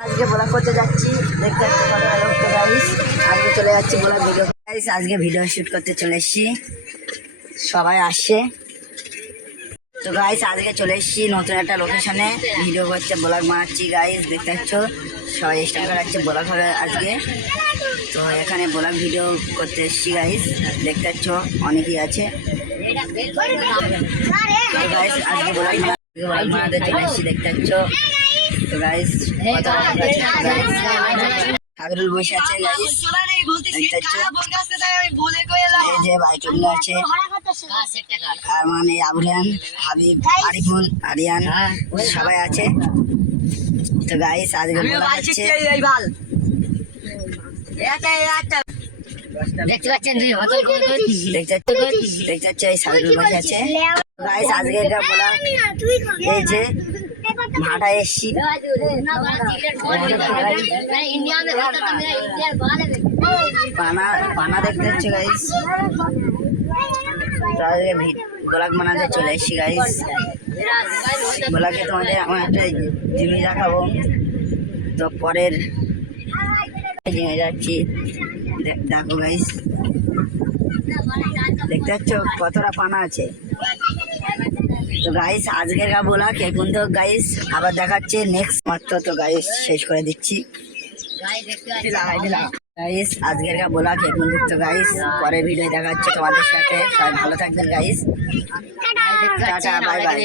আজকে ব্লগ করতে যাচ্ছি, দেখতে পাচ্ছি কত ভালো হচ্ছে গাইস। আজকে চলে যাচ্ছি ব্লগ ভিডিও গাইস। আজকে ভিডিও শুট করতে চলে এসেছি, সবাই আসছে তো গাইস। আজকে চলে এসেছি নতুন একটা লোকেশনে, ভিডিও করছে, ব্লগ বানাচ্ছি গাইস। দেখতে পাচ্ছ সবাই স্টার্ট করাচ্ছে ব্লগ হবে আজকে। তো এখানে ব্লগ ভিডিও করতে এসেছি গাইস, দেখতে পাচ্ছ অনেকেই আছে। তো গাইস আজকে ব্লগ বানাতে চলে এসেছি, দেখতে পাচ্ছ। তো গাইস হাবিরুল বসে আছে গাইস, দেখতে পাচ্ছ। এই যে বাইকগুলো আছে, আর মানে আবুলিয়ান, হাবিব, আরিফুল, আরিয়ান সবাই আছে। তো গাইস আজকে বলা হচ্ছে, দেখতে পাচ্ছেন দেখতে পাচ্ছ এই সাবিরুল বসে আছে গাইস। আজকে এটা বলা এই যে ভাটা এসছি, পানা দেখতে হচ্ছে গাইস। ব্লগ বানাতে চলে এসছি গাইস। ব্লগে তোমাদের আমার একটা জিনিস দেখাবো, তো পরের জিনিস যাচ্ছি, দেখো গাইস। দেখতে পাচ্ছ কতটা পানা আছে। তো গাইস আজকের ব্লগ এখন তো গাইস, আবার দেখাচ্ছে নেক্সট মাত্র। তো গাইস শেষ করে দিচ্ছি গাইস, আজকের ব্লগ এখন তো গাইস। পরের ভিডিও দেখাচ্ছে তোমাদের সাথে, সবাই ভালো থাকবেন গাইস। Tata, bye bye.